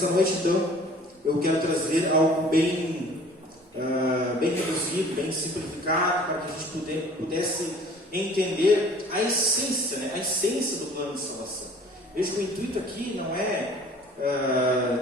nessa noite, então, eu quero trazer algo bem reduzido, bem simplificado, para que a gente pudesse entender a essência, né? A essência do plano de salvação. Veja que o intuito aqui não é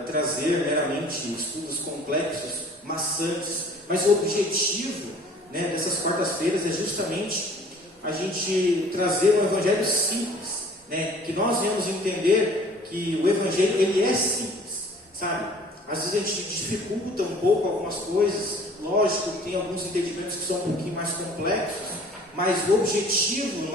trazer meramente estudos complexos, maçantes, mas o objetivo, né, dessas quartas-feiras é justamente a gente trazer um evangelho simples, né? Que nós venhamos entender que o evangelho ele é simples, sabe? Às vezes a gente dificulta um pouco algumas coisas, lógico que tem alguns entendimentos que são um pouquinho mais complexos, mas o objetivo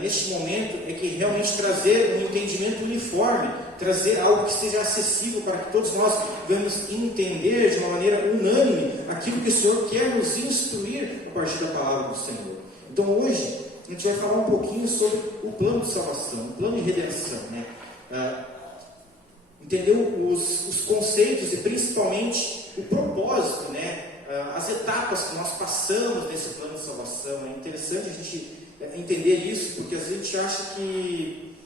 neste momento é que realmente trazer um entendimento uniforme, trazer algo que seja acessível para que todos nós venhamos entender de uma maneira unânime aquilo que o Senhor quer nos instruir a partir da palavra do Senhor. Então hoje a gente vai falar um pouquinho sobre o plano de salvação, o plano de redenção, né? Entender os conceitos e principalmente o propósito, né? As etapas que nós passamos nesse plano de salvação. É interessante a gente entender isso, porque às vezes a gente acha que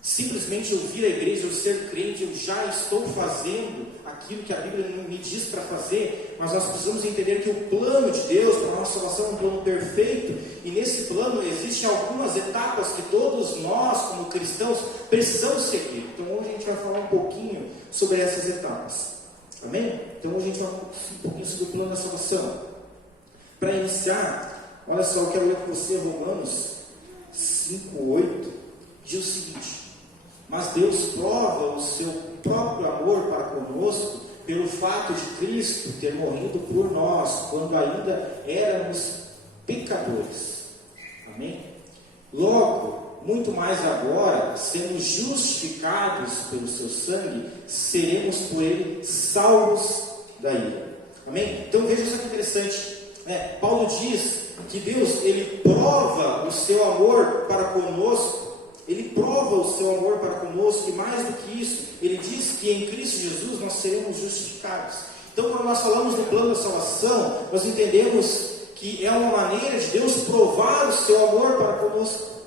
simplesmente eu vir à igreja, eu ser crente, eu já estou fazendo aquilo que a Bíblia me diz para fazer, mas nós precisamos entender que o plano de Deus para a nossa salvação é um plano perfeito, e nesse plano existem algumas etapas que todos nós, como cristãos, precisamos seguir. Então hoje a gente vai falar um pouquinho sobre essas etapas. Amém? Então hoje a gente vai falar um pouquinho sobre o plano da salvação. Para iniciar, olha só, eu quero ler com você Romanos 5:8, diz o seguinte: mas Deus prova o seu próprio amor para conosco pelo fato de Cristo ter morrido por nós quando ainda éramos pecadores. Amém? Logo, muito mais agora, sendo justificados pelo seu sangue, seremos por ele salvos da ira. Amém? Então veja isso aqui interessante, né? Paulo diz que Deus ele prova o seu amor para conosco. Ele prova o seu amor para conosco, e mais do que isso, ele diz que em Cristo Jesus nós seremos justificados. Então, quando nós falamos do plano da salvação, nós entendemos que é uma maneira de Deus provar o seu amor para conosco.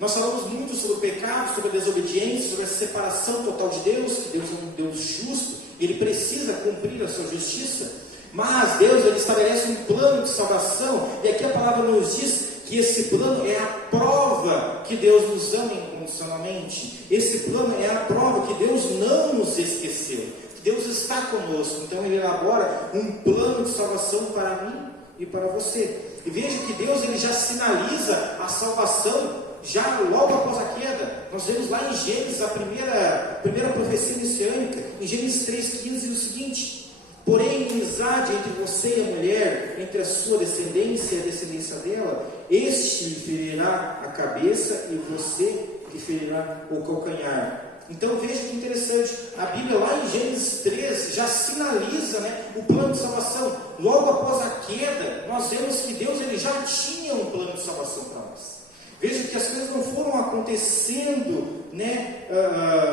Nós falamos muito sobre o pecado, sobre a desobediência, sobre a separação total de Deus, que Deus é um Deus justo, ele precisa cumprir a sua justiça, mas Deus ele estabelece um plano de salvação, e aqui a palavra nos diz que esse plano é a prova que Deus nos ama incondicionalmente. Esse plano é a prova que Deus não nos esqueceu, que Deus está conosco. Então ele elabora um plano de salvação para mim e para você. E veja que Deus ele já sinaliza a salvação já logo após a queda. Nós vemos lá em Gênesis a primeira profecia messiânica, em Gênesis 3,15, o seguinte: porém, inimizade entre você e a mulher, entre a sua descendência e a descendência dela, este lhe ferirá a cabeça e você lhe ferirá o calcanhar. Então veja que interessante, a Bíblia lá em Gênesis 3 já sinaliza, né, o plano de salvação. Logo após a queda, nós vemos que Deus ele já tinha um plano de salvação para nós. Veja que as coisas não foram acontecendo, né,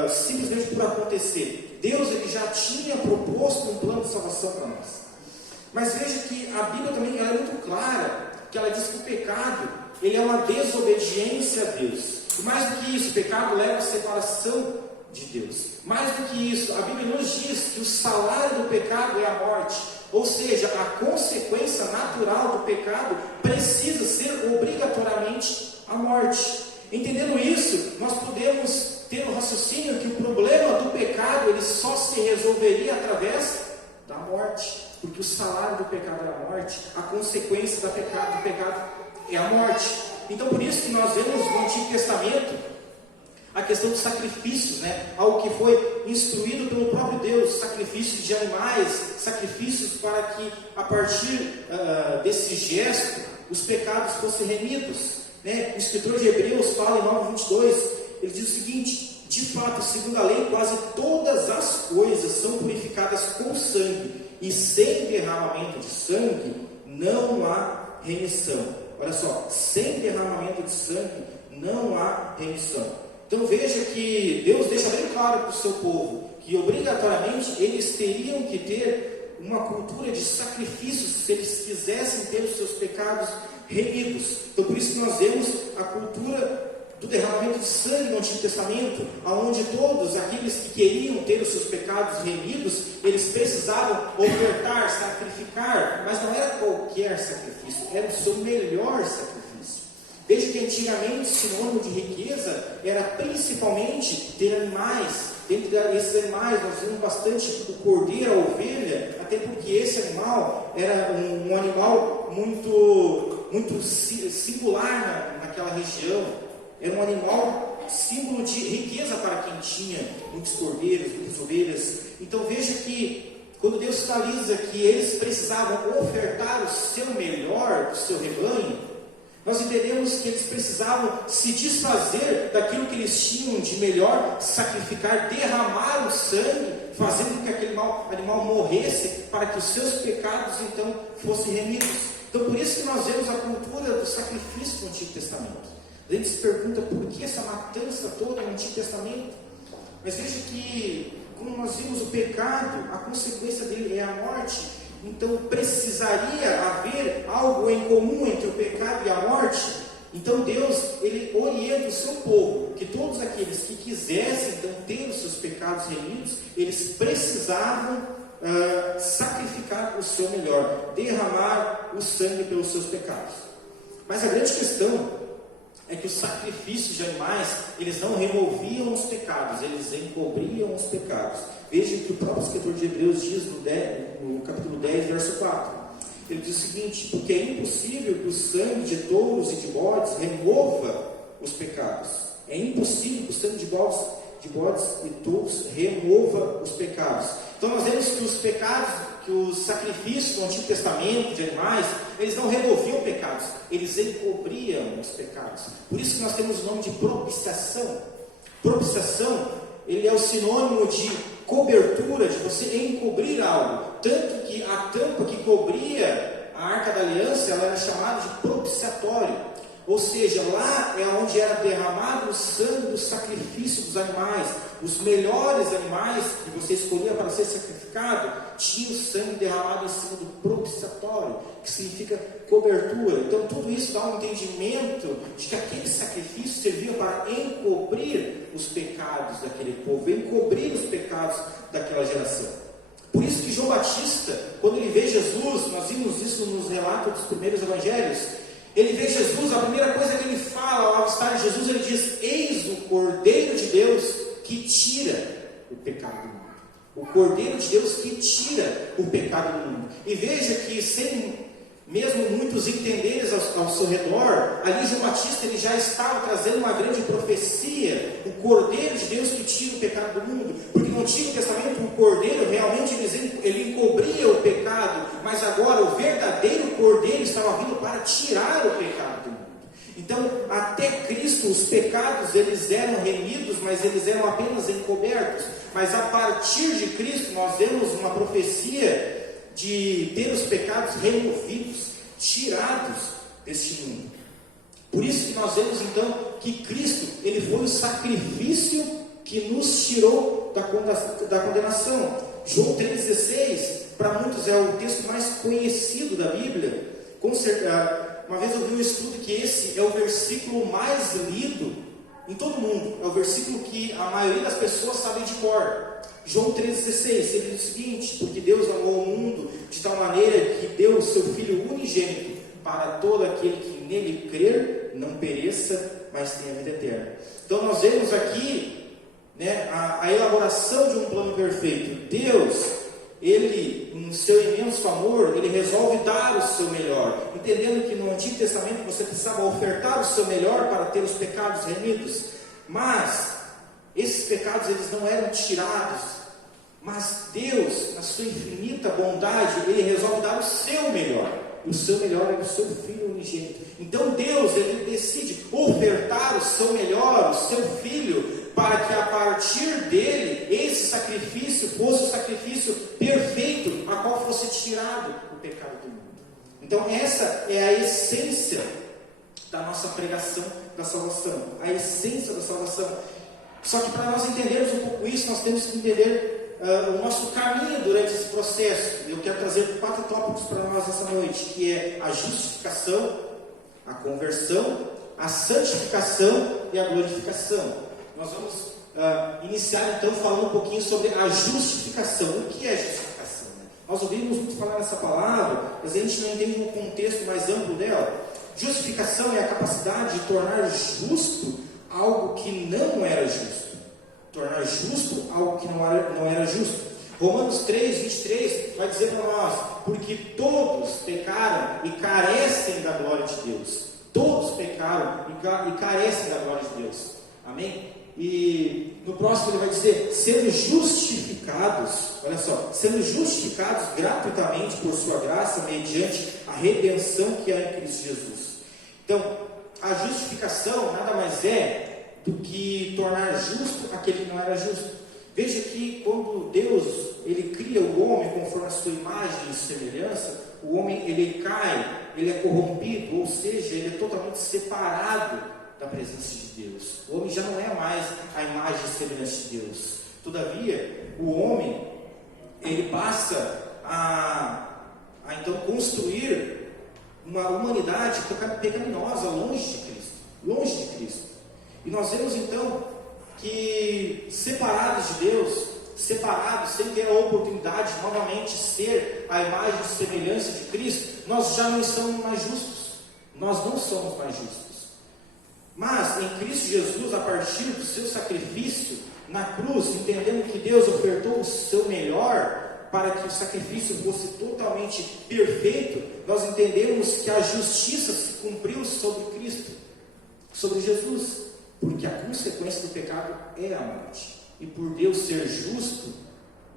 simplesmente por acontecer. Deus ele já tinha proposto um plano de salvação para nós. Mas veja que a Bíblia também ela é muito clara, que ela diz que o pecado ele é uma desobediência a Deus. E mais do que isso, o pecado leva à separação de Deus. Mais do que isso, a Bíblia nos diz que o salário do pecado é a morte. Ou seja, a consequência natural do pecado precisa ser obrigatoriamente a morte. Entendendo isso, nós podemos ter o raciocínio que o problema do pecado ele só se resolveria através da morte, porque o salário do pecado é a morte, a consequência do pecado é a morte. Então por isso que nós vemos no Antigo Testamento a questão dos sacrifícios, né? Algo que foi instruído pelo próprio Deus, sacrifícios de animais, sacrifícios para que a partir desse gesto os pecados fossem remidos, né? O escritor de Hebreus fala em 9:22, ele diz o seguinte: de fato, segundo a lei, quase todas as coisas são purificadas com sangue, e sem derramamento de sangue não há remissão. Olha só, sem derramamento de sangue não há remissão. Então veja que Deus deixa bem claro para o seu povo que obrigatoriamente eles teriam que ter uma cultura de sacrifícios se eles quisessem ter os seus pecados remidos. Então por isso que nós vemos a cultura do derramamento de sangue no Antigo Testamento, onde todos aqueles que queriam ter os seus pecados remidos, eles precisavam ofertar, sacrificar, mas não era qualquer sacrifício, era o seu melhor sacrifício. Veja que antigamente o sinônimo de riqueza era principalmente ter animais. Dentre esses animais nós vimos bastante o cordeiro, a ovelha, até porque esse animal era um animal muito singular naquela região. Era um animal símbolo de riqueza para quem tinha muitos cordeiros, muitas ovelhas. Então veja que quando Deus sinaliza que eles precisavam ofertar o seu melhor, o seu rebanho, nós entendemos que eles precisavam se desfazer daquilo que eles tinham de melhor, sacrificar, derramar o sangue, fazendo com que aquele animal morresse, para que os seus pecados então fossem remidos. Então por isso que nós vemos a cultura do sacrifício no Antigo Testamento. A gente se pergunta por que essa matança toda no Antigo Testamento. Mas veja que, como nós vimos o pecado, a consequência dele é a morte. Então precisaria haver algo em comum entre o pecado e a morte. Então Deus, ele orienta o seu povo, que todos aqueles que quisessem então ter os seus pecados remidos, eles precisavam sacrificar o seu melhor, derramar o sangue pelos seus pecados. Mas a grande questão é que os sacrifícios de animais, eles não removiam os pecados, eles encobriam os pecados. Veja o que o próprio escritor de Hebreus diz no capítulo 10, verso 4. Ele diz o seguinte: porque é impossível que o sangue de touros e de bodes remova os pecados. É impossível que o sangue de bodes e touros remova os pecados. Então nós vemos que os pecados, que os sacrifícios do Antigo Testamento de animais, eles não removiam pecados, eles encobriam os pecados. Por isso que nós temos o nome de propiciação. Propiciação, ele é o sinônimo de cobertura, de você encobrir algo. Tanto que a tampa que cobria a Arca da Aliança, ela era chamada de propiciatório. Ou seja, lá é onde era derramado o sangue do sacrifício dos animais. Os melhores animais que você escolhia para ser sacrificado, tinha o sangue derramado em cima do propiciatório, que significa cobertura. Então tudo isso dá um entendimento de que aquele sacrifício servia para encobrir os pecados daquele povo, encobrir os pecados daquela geração. Por isso que João Batista, quando ele vê Jesus, nós vimos isso nos relatos dos primeiros evangelhos, ele vê Jesus, a primeira coisa que ele fala ao avistar Jesus, ele diz: eis o Cordeiro de Deus que tira o pecado do mundo. O Cordeiro de Deus que tira o pecado do mundo. E veja que, sem mesmo muitos entenderem ao seu redor, ali João Batista ele já estava trazendo uma grande profecia, o Cordeiro de Deus que tira o pecado do mundo. Porque no Antigo Testamento o Cordeiro realmente ele encobria o pecado, mas agora o verdadeiro Cordeiro estava vindo para tirar o pecado do mundo. Então, até Cristo, os pecados eles eram remidos, mas eles eram apenas encobertos. Mas a partir de Cristo nós vemos uma profecia de ter os pecados removidos, tirados deste mundo. Por isso que nós vemos então que Cristo, ele foi o sacrifício que nos tirou da condenação. João 3,16, para muitos é o texto mais conhecido da Bíblia. Uma vez eu vi um estudo que esse é o versículo mais lido em todo o mundo. É o versículo que a maioria das pessoas sabem de cor. João 3,16, ele diz o seguinte: porque Deus amou o mundo de tal maneira que deu o seu Filho unigênito, para todo aquele que nele crer, não pereça, mas tenha vida eterna. Então nós vemos aqui a elaboração de um plano perfeito. Deus, ele, no seu imenso amor, ele resolve dar o seu melhor, entendendo que no Antigo Testamento você precisava ofertar o seu melhor para ter os pecados remidos, mas esses pecados eles não eram tirados. Mas Deus, na sua infinita bondade, ele resolve dar o seu melhor. E o seu melhor é o seu Filho unigênito. Então Deus, ele decide ofertar o seu melhor, o seu Filho, para que a partir dele, esse sacrifício fosse o sacrifício perfeito, a qual fosse tirado o pecado do mundo. Então essa é a essência da nossa pregação da salvação. A essência da salvação. Só que para nós entendermos um pouco isso, nós temos que entender o nosso caminho durante esse processo. Eu quero trazer 4 tópicos para nós essa noite, que é a justificação, a conversão, a santificação e a glorificação. Nós vamos iniciar então falando um pouquinho sobre a justificação. O que é justificação? Nós ouvimos muito falar nessa palavra, mas a gente não entende um contexto mais amplo dela. Justificação é a capacidade de tornar justo algo que não era justo. Tornar justo algo que não era justo. Romanos 3, 23 vai dizer para nós: porque todos pecaram e carecem da glória de Deus. Todos pecaram e carecem da glória de Deus. Amém? E no próximo ele vai dizer: sendo justificados, olha só, sendo justificados gratuitamente por sua graça, mediante a redenção que há em Cristo Jesus. Então, a justificação nada mais é do que tornar justo aquele que não era justo. Veja que quando Deus ele cria o homem conforme a sua imagem e semelhança, o homem ele cai, ele é corrompido, ou seja, ele é totalmente separado da presença de Deus. O homem já não é mais a imagem e semelhança de Deus. Todavia, o homem ele passa a então construir uma humanidade pecaminosa, longe de Cristo. E nós vemos então que separados de Deus, separados, sem ter a oportunidade de novamente ser a imagem e semelhança de Cristo, nós já não somos mais justos. Nós não somos mais justos. Mas em Cristo Jesus, a partir do seu sacrifício na cruz, entendendo que Deus ofertou o seu melhor para que o sacrifício fosse totalmente perfeito, nós entendemos que a justiça se cumpriu sobre Cristo, sobre Jesus. Porque a consequência do pecado é a morte. E por Deus ser justo,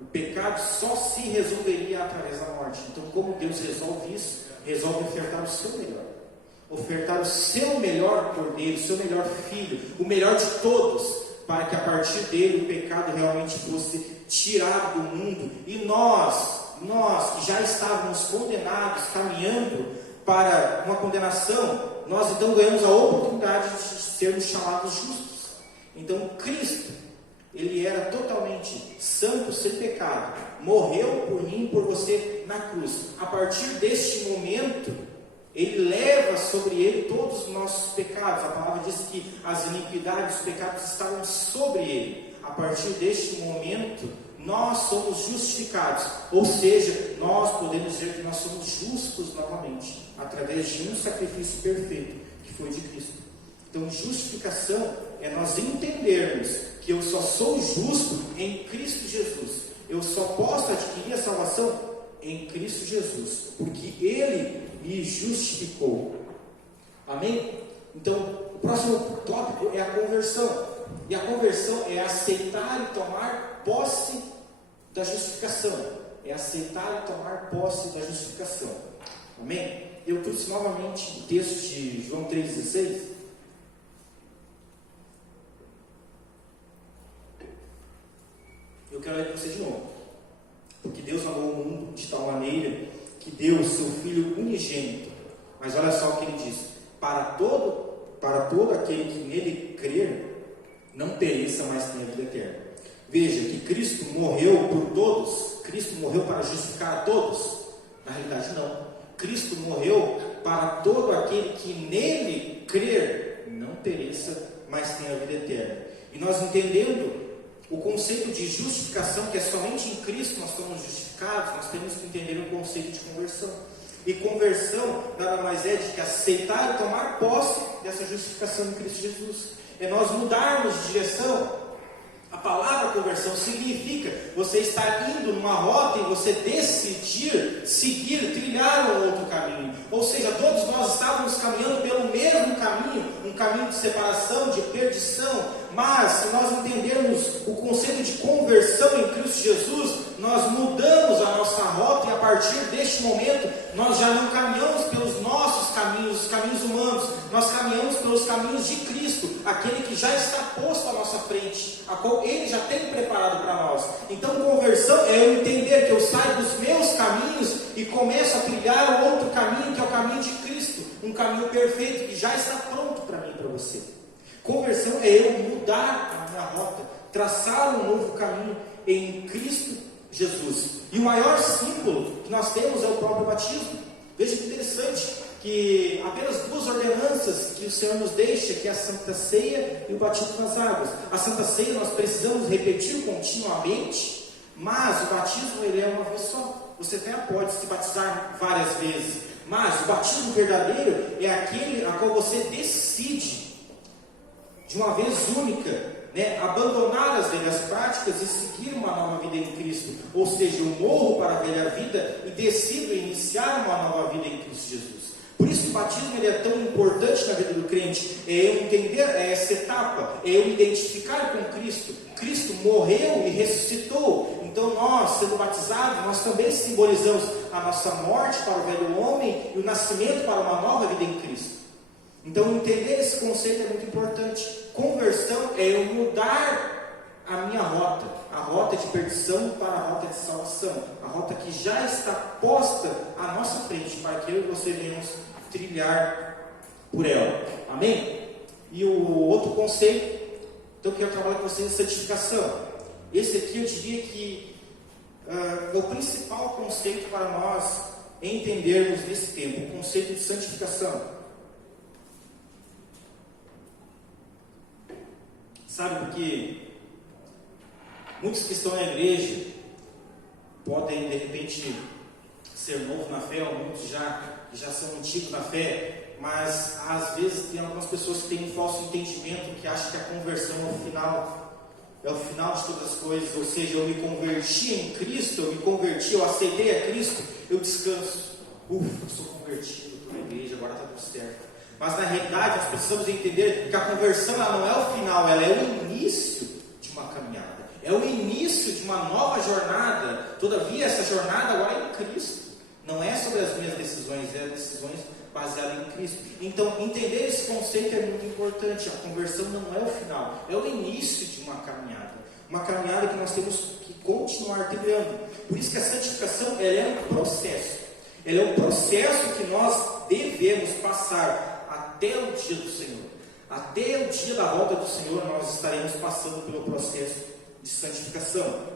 o pecado só se resolveria através da morte. Então, como Deus resolve isso? Resolve ofertar o seu melhor. Ofertar o seu melhor cordeiro, o seu melhor filho, o melhor de todos, para que a partir dele o pecado realmente fosse tirado do mundo. E nós que já estávamos condenados, caminhando para uma condenação, nós então ganhamos a oportunidade de sermos chamados justos. Então Cristo, ele era totalmente santo, sem pecado, morreu por mim, por você na cruz. A partir deste momento, ele leva sobre ele todos os nossos pecados. A palavra diz que as iniquidades, os pecados estavam sobre ele. A partir deste momento, nós somos justificados, ou seja, nós podemos dizer que nós somos justos novamente, através de um sacrifício perfeito, que foi de Cristo. Então, justificação é nós entendermos que eu só sou justo em Cristo Jesus. Eu só posso adquirir a salvação em Cristo Jesus, porque Ele me justificou. Amém? Então, o próximo tópico é a conversão. E a conversão é aceitar e tomar posse da justificação. É aceitar e tomar posse da justificação. Amém? Eu trouxe novamente o texto de João 3,16. Eu quero ler para você de novo. Porque Deus amou o mundo de tal maneira que deu o seu Filho unigênito. Mas olha só o que ele diz: para todo aquele que nele crer, não pereça, mas tenha vida eterna. Veja que Cristo morreu por todos. Cristo morreu para justificar a todos? Na realidade não. Cristo morreu para todo aquele que nele crer, não pereça, mas tenha vida eterna. E nós entendendo o conceito de justificação, que é somente em Cristo nós somos justificados, nós temos que entender o conceito de conversão. E conversão nada mais é de que aceitar e tomar posse dessa justificação em Cristo Jesus. É nós mudarmos de direção. A palavra conversão significa você estar indo numa rota e você decidir seguir, trilhar um outro caminho. Ou seja, todos nós estávamos caminhando pelo mesmo caminho, um caminho de separação, de perdição. Mas se nós entendermos o conceito de conversão em Cristo Jesus, nós mudamos a nossa rota e a partir deste momento nós já não caminhamos pelos nossos caminhos, os caminhos humanos, nós caminhamos pelos caminhos de Cristo, aquele que já está posto à nossa frente, a qual Ele já tem preparado para nós. Então conversão é eu entender que eu saio dos meus caminhos e começo a trilhar um outro caminho, que é o caminho de Cristo, um caminho perfeito que já está pronto para mim e para você. Conversão é eu mudar a minha rota, traçar um novo caminho em Cristo Jesus. E o maior símbolo que nós temos é o próprio batismo. Veja que interessante, que apenas duas ordenanças que o Senhor nos deixa, que é a Santa Ceia e o batismo nas águas. A Santa Ceia nós precisamos repetir continuamente, mas o batismo ele é uma vez só. Você até pode se batizar várias vezes, mas o batismo verdadeiro é aquele a qual você decide, de uma vez única, abandonar as velhas práticas e seguir uma nova vida em Cristo. Ou seja, eu morro para a velha vida e decido iniciar uma nova vida em Cristo Jesus. Por isso que o batismo ele é tão importante na vida do crente. É eu entender essa etapa, é eu me identificar com Cristo. Cristo morreu e ressuscitou. Então nós, sendo batizados, nós também simbolizamos a nossa morte para o velho homem e o nascimento para uma nova vida em Cristo. Então entender esse conceito é muito importante. Conversão é eu mudar a minha rota, a rota de perdição para a rota de salvação, a rota que já está posta à nossa frente, para que eu e você venhamos trilhar por ela. Amém? E o outro conceito, então, que eu trabalho com vocês é santificação. Esse aqui eu diria que é o principal conceito para nós entendermos nesse tempo, o conceito de santificação. Sabe, porque muitos que estão na igreja podem de repente ser novos na fé, ou muitos já são antigos na fé, mas às vezes tem algumas pessoas que têm um falso entendimento, que acham que a conversão é o final de todas as coisas. Ou seja, eu me converti em Cristo, eu aceitei a Cristo, eu descanso. Eu sou convertido, estou na igreja, agora está tudo certo. Mas na realidade nós precisamos entender que a conversão ela não é o final, ela é o início de uma caminhada, é o início de uma nova jornada. Todavia essa jornada agora é em Cristo, não é sobre as minhas decisões, é decisões baseadas em Cristo. Então entender esse conceito é muito importante. A conversão não é o final, é o início de uma caminhada que nós temos que continuar trilhando. Por isso que a santificação ela é um processo, ela é um processo que nós devemos passar até o dia do Senhor. Até o dia da volta do Senhor nós estaremos passando pelo processo de santificação.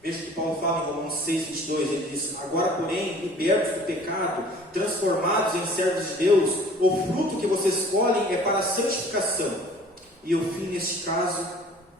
Veja que Paulo fala em Romanos 6:22, ele diz: agora porém, libertos do pecado, transformados em servos de Deus, o fruto que vocês colhem é para a santificação, e o fim neste caso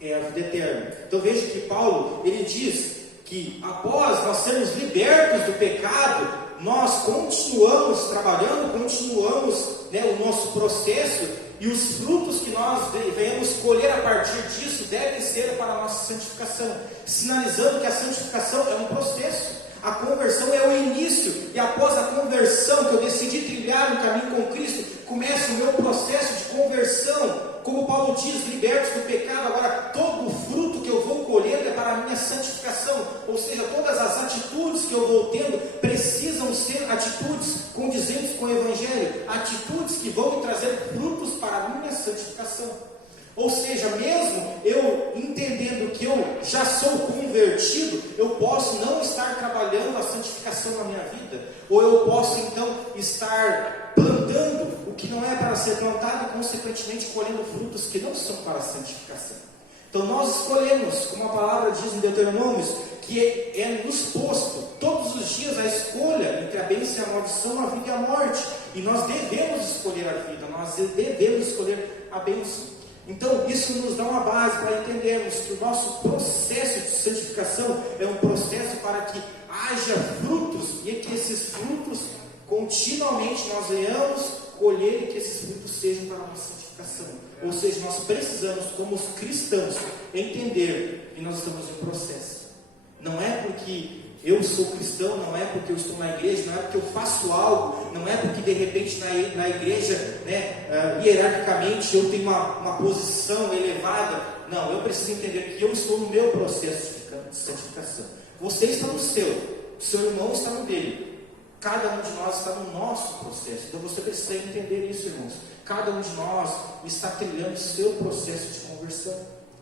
é a vida eterna. Então veja que Paulo, ele diz que após nós sermos libertos do pecado, nós continuamos trabalhando, continuamos o nosso processo, e os frutos que nós venhamos colher a partir disso devem ser para a nossa santificação, sinalizando que a santificação é um processo. A conversão é o início, e após a conversão, que eu decidi trilhar um caminho com Cristo, começa o meu processo de conversão. Como Paulo diz, libertos do pecado, agora todo o fruto que eu vou colher é para a minha santificação. Ou seja, todas as atitudes que eu vou tendo precisam ser atitudes condizentes com o Evangelho, atitudes que vão me trazer frutos para a minha santificação. Ou seja, mesmo eu entendendo que eu já sou convertido, eu posso não estar trabalhando a santificação na minha vida, ou eu posso então estar plantando o que não é para ser plantado e consequentemente colhendo frutos que não são para a santificação. Então nós escolhemos, como a palavra diz em Deuteronômio, que é nos posto todos os dias a escolha entre a bênção e a maldição, a vida e a morte, e nós devemos escolher a vida, nós devemos escolher a bênção. Então isso nos dá uma base para entendermos que o nosso processo de santificação é um processo para que haja frutos, e que esses frutos continuamente nós venhamos colher, e que esses frutos sejam para a nossa santificação. Ou seja, nós precisamos, como os cristãos, entender que nós estamos em processo. Não é porque eu sou cristão, não é porque eu estou na igreja, não é porque eu faço algo, não é porque de repente na igreja, hierarquicamente eu tenho uma posição elevada. Não, eu preciso entender que eu estou no meu processo de santificação. Você está no seu, o seu irmão está no dele. Cada um de nós está no nosso processo. Então você precisa entender isso, irmãos. Cada um de nós está trilhando o seu processo de conversão,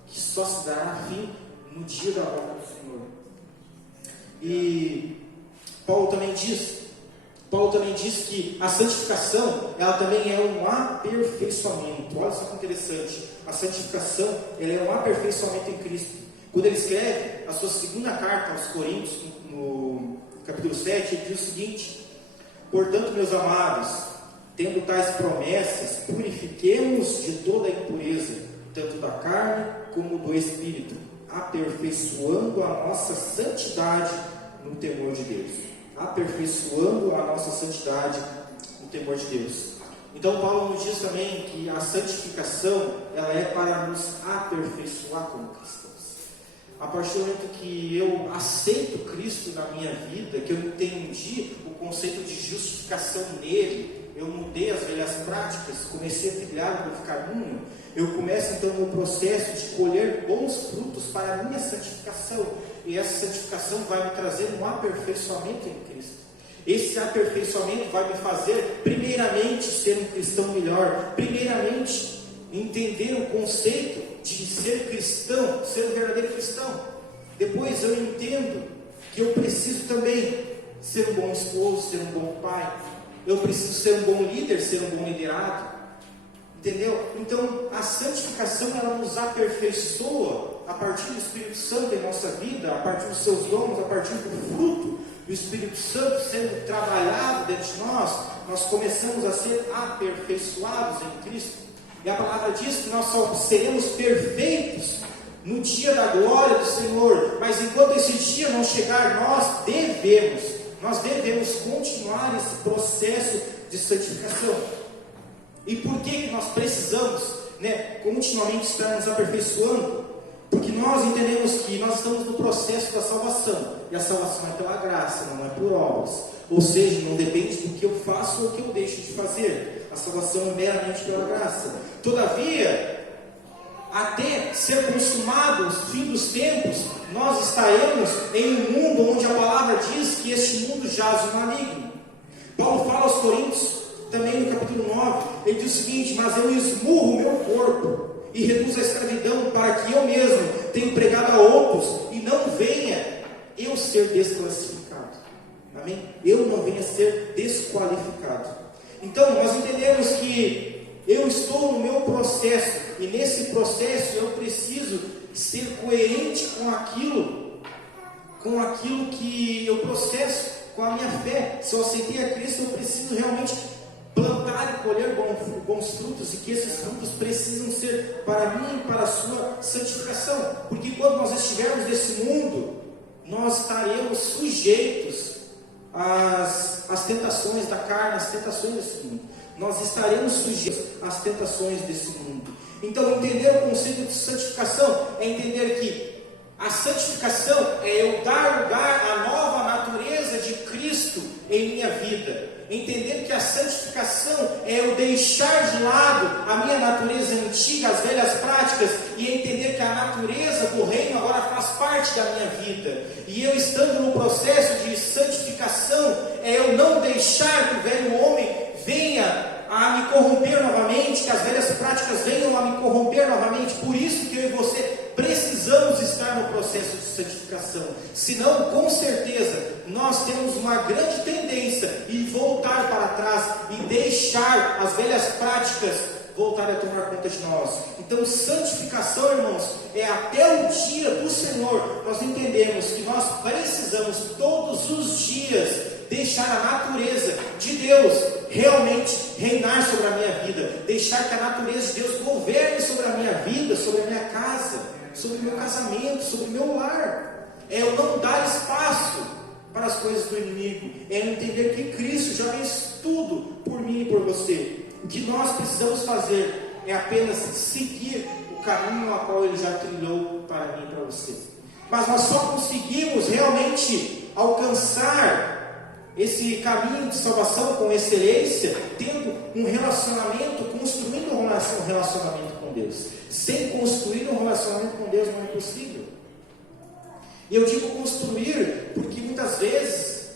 que só se dará fim no dia da volta do Senhor. E Paulo também diz que a santificação, ela também é um aperfeiçoamento. Olha só que interessante. A santificação, ela é um aperfeiçoamento em Cristo. Quando ele escreve a sua segunda carta aos Coríntios, no capítulo 7, ele diz o seguinte: Portanto, meus amados, tendo tais promessas, purifiquemos de toda a impureza, tanto da carne como do espírito, aperfeiçoando a nossa santidade no temor de Deus. Aperfeiçoando a nossa santidade no temor de Deus. Então Paulo nos diz também que a santificação, ela é para nos aperfeiçoar como cristãos. A partir do momento que eu aceito Cristo na minha vida, que eu entendi o conceito de justificação nele, eu mudei as velhas práticas, comecei a trilhar para ficar caminho, eu começo então no processo de colher bons frutos para a minha santificação, e essa santificação vai me trazer um aperfeiçoamento em Cristo. Esse aperfeiçoamento vai me fazer, primeiramente, ser um cristão melhor, primeiramente, entender o conceito de ser cristão, ser um verdadeiro cristão. Depois eu entendo que eu preciso também ser um bom esposo, ser um bom pai, eu preciso ser um bom líder, ser um bom liderado, entendeu? Então a santificação, ela nos aperfeiçoa a partir do Espírito Santo em nossa vida, a partir dos seus dons, a partir do fruto do Espírito Santo sendo trabalhado dentro de nós, nós começamos a ser aperfeiçoados em Cristo. E a palavra diz que nós só seremos perfeitos no dia da glória do Senhor. Mas enquanto esse dia não chegar, nós devemos continuar esse processo de santificação. E por que nós precisamos, continuamente estar nos aperfeiçoando? Porque nós entendemos que nós estamos no processo da salvação. E a salvação é pela graça, não é por obras. Ou seja, não depende do que eu faço ou do que eu deixo de fazer. A salvação é meramente pela graça. Todavia, até ser consumado o fim dos tempos, nós estaremos em um mundo onde a palavra diz que este mundo jaz o maligno. Paulo fala aos Coríntios, também no capítulo 9, ele diz o seguinte: mas eu esmurro o meu corpo e reduzo a escravidão, para que eu mesmo tenha pregado a outros, e não venha eu ser desclassificado. Amém? Eu não venha ser desqualificado. Então, nós entendemos que eu estou no meu processo, e nesse processo eu preciso ser coerente com aquilo que eu processo, com a minha fé. Se eu aceitei a Cristo, eu preciso realmente plantar e colher bons frutos, e que esses frutos precisam ser para mim e para a sua santificação. Porque quando nós estivermos nesse mundo, nós estaremos sujeitos às tentações da carne, às tentações desse mundo. Nós estaremos sujeitos às tentações desse mundo. Então, entender o conceito de santificação é entender que a santificação é eu dar lugar à nova natureza de Cristo em minha vida. Entender que a santificação é eu deixar de lado a minha natureza antiga, as velhas práticas, e entender que a natureza do reino agora faz parte da minha vida. E eu estando no processo de santificação, é eu não deixar que o velho homem venha a me corromper novamente, que as velhas práticas venham a me corromper novamente. Por isso que eu e você precisamos estar no processo de santificação. Senão, com certeza, nós temos uma grande tendência em voltar para trás e deixar as velhas práticas voltarem a tomar conta de nós. Então, santificação, irmãos, é até o dia do Senhor. Nós entendemos que nós precisamos todos os dias deixar a natureza de Deus realmente reinar sobre a minha vida, deixar que a natureza de Deus governe sobre a minha vida, sobre a minha casa, sobre o meu casamento, sobre o meu lar. É eu não dar espaço para as coisas do inimigo, é eu entender que Cristo já fez tudo por mim e por você. O que nós precisamos fazer é apenas seguir o caminho ao qual Ele já trilhou para mim e para você. Mas nós só conseguimos realmente alcançar esse caminho de salvação com excelência, tendo um relacionamento, construindo um relacionamento com Deus. Sem construir um relacionamento com Deus não é possível. E eu digo construir, porque muitas vezes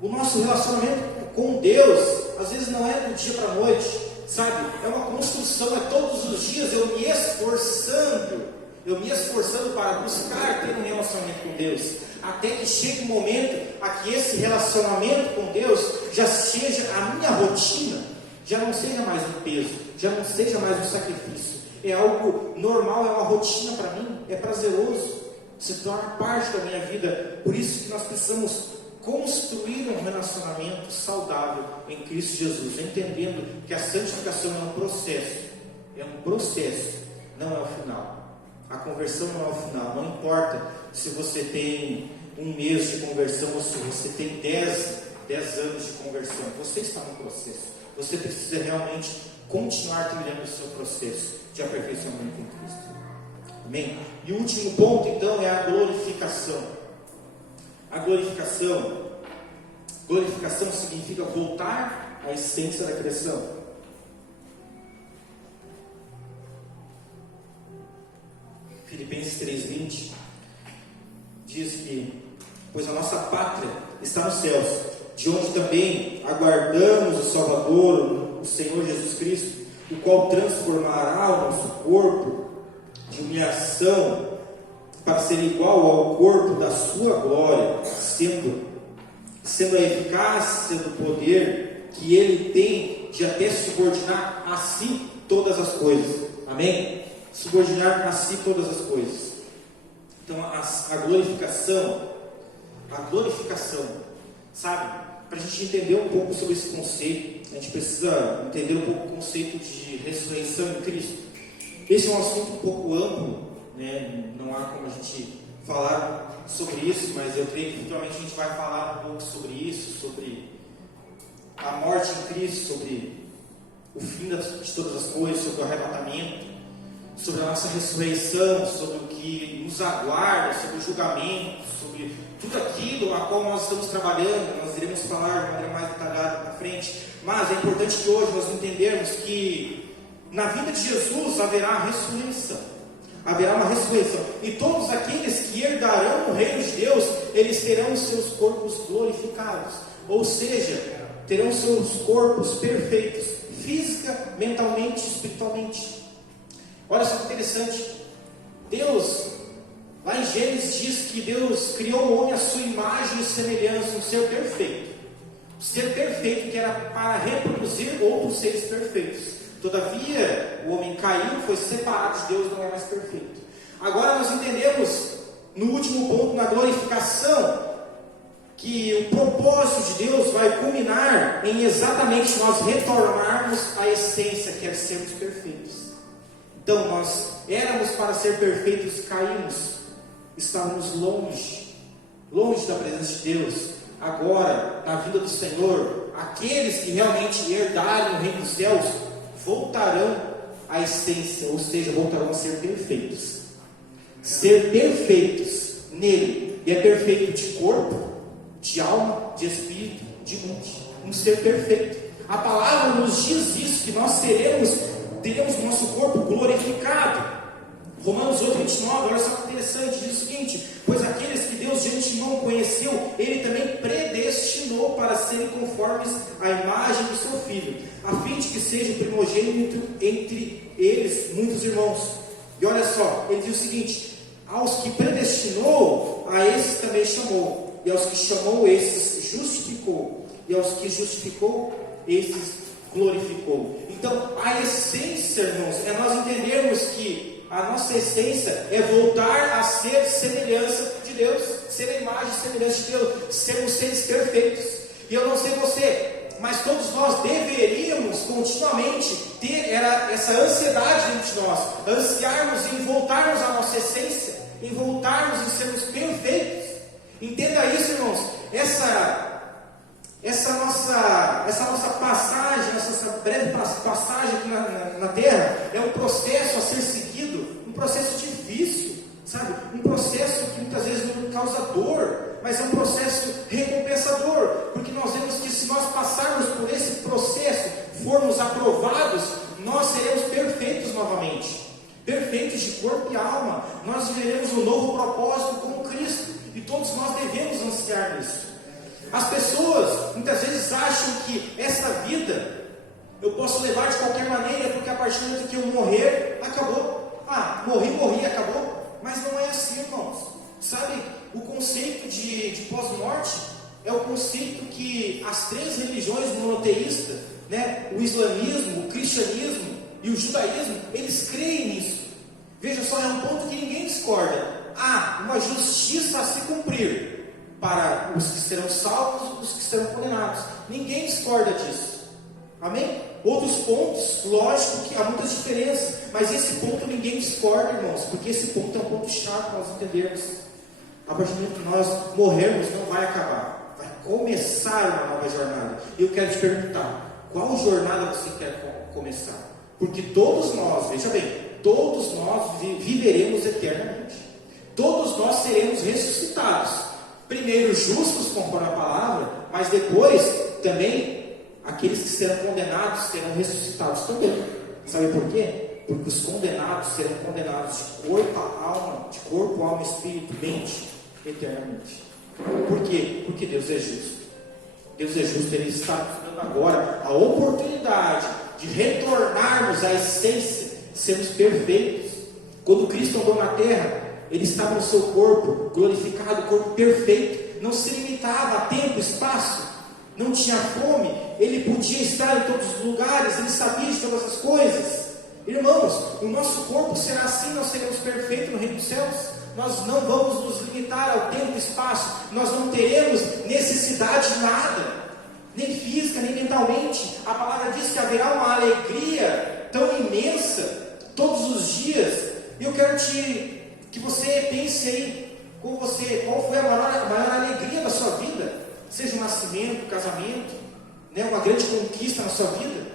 o nosso relacionamento com Deus, às vezes não é do dia para a noite, sabe? É uma construção, é todos os dias eu me esforçando para buscar ter um relacionamento com Deus. Até que chegue um momento a que esse relacionamento com Deus já seja a minha rotina, já não seja mais um peso, já não seja mais um sacrifício. É algo normal, é uma rotina para mim, é prazeroso, se torna parte da minha vida. Por isso que nós precisamos construir um relacionamento saudável em Cristo Jesus, entendendo que a santificação é um processo, não é o final. A conversão não é o final. Não importa se você tem um mês de conversão ou se você tem 10 anos de conversão, você está no processo. Você precisa realmente continuar trilhando o seu processo de aperfeiçoamento em Cristo. Amém? E o último ponto, então, é a glorificação. A glorificação significa voltar à essência da criação. Filipenses 3:20 diz que: pois a nossa pátria está nos céus, de onde também aguardamos o Salvador, o Senhor Jesus Cristo, o qual transformará o nosso corpo de humilhação para ser igual ao corpo da sua glória, sendo a eficácia do poder que Ele tem de até subordinar a si todas as coisas. Amém? Subordinar a si todas as coisas. Então a glorificação, sabe? Para a gente entender um pouco sobre esse conceito, a gente precisa entender um pouco o conceito de ressurreição em Cristo. Esse é um assunto um pouco amplo, né? Não há como a gente falar sobre isso, mas eu creio que futuramente a gente vai falar um pouco sobre isso, sobre a morte em Cristo, sobre o fim de todas as coisas, sobre o arrebatamento, sobre a nossa ressurreição, sobre o que nos aguarda, sobre o julgamento, sobre tudo aquilo a qual nós estamos trabalhando. Nós iremos falar de maneira mais detalhada na frente, mas é importante que hoje nós entendermos que na vida de Jesus haverá ressurreição. Haverá uma ressurreição. E todos aqueles que herdarão o reino de Deus, eles terão seus corpos glorificados. Ou seja, terão seus corpos perfeitos, física, mentalmente, espiritualmente. Olha só que interessante. Deus, lá em Gênesis, diz que Deus criou o homem à sua imagem e semelhança, um ser perfeito. Um ser perfeito que era para reproduzir outros seres perfeitos. Todavia, o homem caiu, foi separado de Deus, não é mais perfeito. Agora nós entendemos, no último ponto, na glorificação, que o propósito de Deus vai culminar em exatamente nós retornarmos à essência, que é sermos perfeitos. Então, nós éramos para ser perfeitos, caímos, estávamos longe da presença de Deus. Agora, na vida do Senhor, aqueles que realmente herdarem o reino dos céus, voltarão à essência, ou seja, voltarão a ser perfeitos. Ser perfeitos nele. E é perfeito de corpo, de alma, de espírito, de mente. Um ser perfeito. A palavra nos diz isso, que nós teremos o nosso corpo glorificado. Romanos 8:29, olha só que interessante, diz o seguinte: pois aqueles que Deus de antemão conheceu, Ele também predestinou para serem conformes à imagem do seu Filho, a fim de que seja o primogênito entre eles muitos irmãos. E olha só, ele diz o seguinte: aos que predestinou, a esses também chamou, e aos que chamou, esses justificou, e aos que justificou, esses glorificou. Então, a essência, irmãos, é nós entendermos que a nossa essência é voltar a ser semelhança de Deus, ser a imagem e semelhança de Deus, sermos seres perfeitos. E eu não sei você, mas todos nós deveríamos continuamente ter essa ansiedade dentro de nós, ansiarmos em voltarmos à nossa essência, em voltarmos em sermos perfeitos. Entenda isso, irmãos. Essa nossa passagem, essa breve passagem aqui na Terra, é um processo a ser seguido, um processo difícil, sabe? Um processo que muitas vezes não causa dor, mas é um processo recompensador, porque nós vemos que se nós passarmos por esse processo, formos aprovados, nós seremos perfeitos novamente, perfeitos de corpo e alma. Nós viveremos um novo propósito com Cristo, e todos nós devemos ansiar nisso. As pessoas muitas vezes acham que essa vida eu posso levar de qualquer maneira, porque a partir do momento que eu morrer, acabou. Morri, acabou. Mas não é assim, irmãos. Sabe, o conceito de pós-morte é o conceito que as três religiões monoteístas, né, o islamismo, o cristianismo e o judaísmo, eles creem nisso. Veja só, é um ponto que ninguém discorda. Há uma justiça a se cumprir. para os que serão salvos e os que serão condenados. Ninguém discorda disso. Amém? Outros pontos, lógico que há muitas diferenças, mas esse ponto ninguém discorda, irmãos, porque esse ponto é um ponto chato para nós entendermos. A partir do momento que nós morrermos, não vai acabar, vai começar uma nova jornada. E eu quero te perguntar, qual jornada você quer começar? Porque todos nós, veja bem, todos nós viveremos eternamente. Todos nós seremos ressuscitados. Primeiro justos, conforme a palavra, mas depois também aqueles que serão condenados serão ressuscitados também. Sabe por quê? Porque os condenados serão condenados de corpo, alma, espírito, mente, eternamente. Por quê? Porque Deus é justo. Deus é justo, Ele está nos dando agora a oportunidade de retornarmos à essência, de sermos perfeitos. Quando Cristo andou na terra, Ele estava no seu corpo glorificado, corpo perfeito, não se limitava a tempo, espaço, não tinha fome, Ele podia estar em todos os lugares, Ele sabia de todas as coisas. Irmãos, o nosso corpo será assim, nós seremos perfeitos no reino dos céus. Nós não vamos nos limitar ao tempo e espaço, nós não teremos necessidade de nada, nem física, nem mentalmente. A palavra diz que haverá uma alegria tão imensa todos os dias. E eu quero que você pense aí qual foi a maior alegria da sua vida, seja um nascimento, um casamento, né, uma grande conquista na sua vida.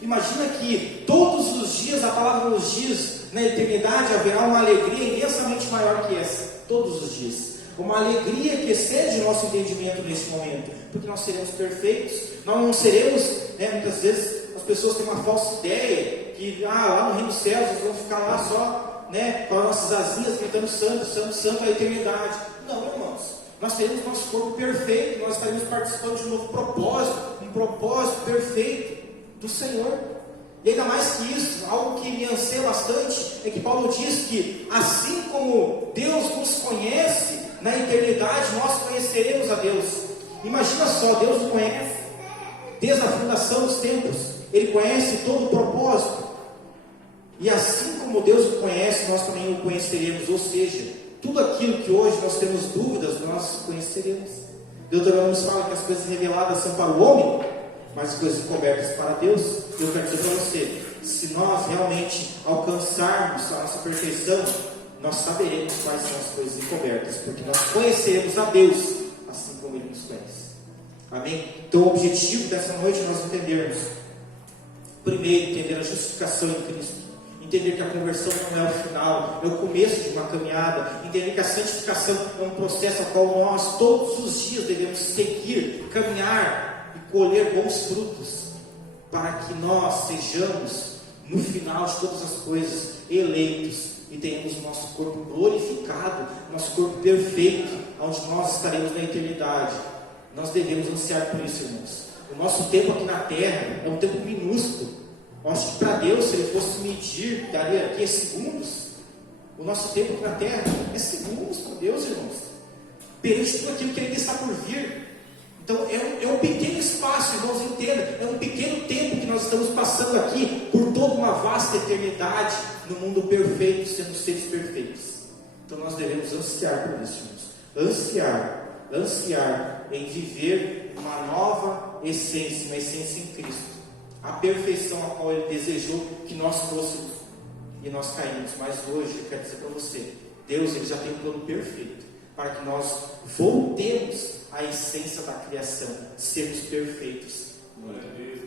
Imagina que todos os dias, a palavra nos diz, na eternidade haverá uma alegria imensamente maior que essa, todos os dias. Uma alegria que excede o nosso entendimento neste momento, porque nós seremos perfeitos, nós não seremos, né, muitas vezes as pessoas têm uma falsa ideia, que lá no reino dos céus nós vamos ficar lá só, né, com as nossas asinhas gritando santo, santo, santo a eternidade. Não, irmãos, nós teremos nosso corpo perfeito, nós estaremos participando de um novo propósito, um propósito perfeito do Senhor. E ainda mais que isso, algo que me anseia bastante, é que Paulo diz que assim como Deus nos conhece, na eternidade nós conheceremos a Deus. Imagina só, Deus nos conhece desde a fundação dos tempos, Ele conhece todo o propósito, e assim como Deus o conhece, nós também o conheceremos. Ou seja, tudo aquilo que hoje nós temos dúvidas, nós conheceremos. Deuteronômio nos fala que as coisas reveladas são para o homem, mas as coisas encobertas para Deus. Eu quero dizer para você, se nós realmente alcançarmos a nossa perfeição, nós saberemos quais são as coisas encobertas, porque nós conheceremos a Deus, assim como Ele nos conhece. Amém? Então o objetivo dessa noite é nós entendermos, primeiro, entender a justificação em Cristo, entender que a conversão não é o final, é o começo de uma caminhada, entender que a santificação é um processo ao qual nós todos os dias devemos seguir, caminhar e colher bons frutos, para que nós sejamos, no final de todas as coisas, eleitos e tenhamos o nosso corpo glorificado, nosso corpo perfeito, onde nós estaremos na eternidade. Nós devemos ansiar por isso, irmãos. O nosso tempo aqui na terra é um tempo minúsculo. Eu acho que para Deus, se Ele fosse medir, daria aqui segundos. O nosso tempo aqui na terra é segundos para Deus, irmãos, perante tudo aquilo que ainda está por vir. Então é um pequeno espaço, irmãos, entenda, é um pequeno tempo que nós estamos passando aqui por toda uma vasta eternidade no mundo perfeito, sendo seres perfeitos. Então nós devemos ansiar por isso, irmãos. Ansiar em viver uma nova essência, uma essência em Cristo, a perfeição a qual Ele desejou que nós fôssemos, e nós caímos. Mas hoje eu quero dizer para você, Deus Ele já tem um plano perfeito para que nós voltemos à essência da criação, sermos perfeitos.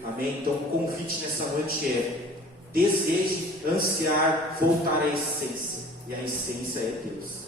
Amém? Então o convite nessa noite é: deseje, ansiar, voltar à essência, e a essência é Deus.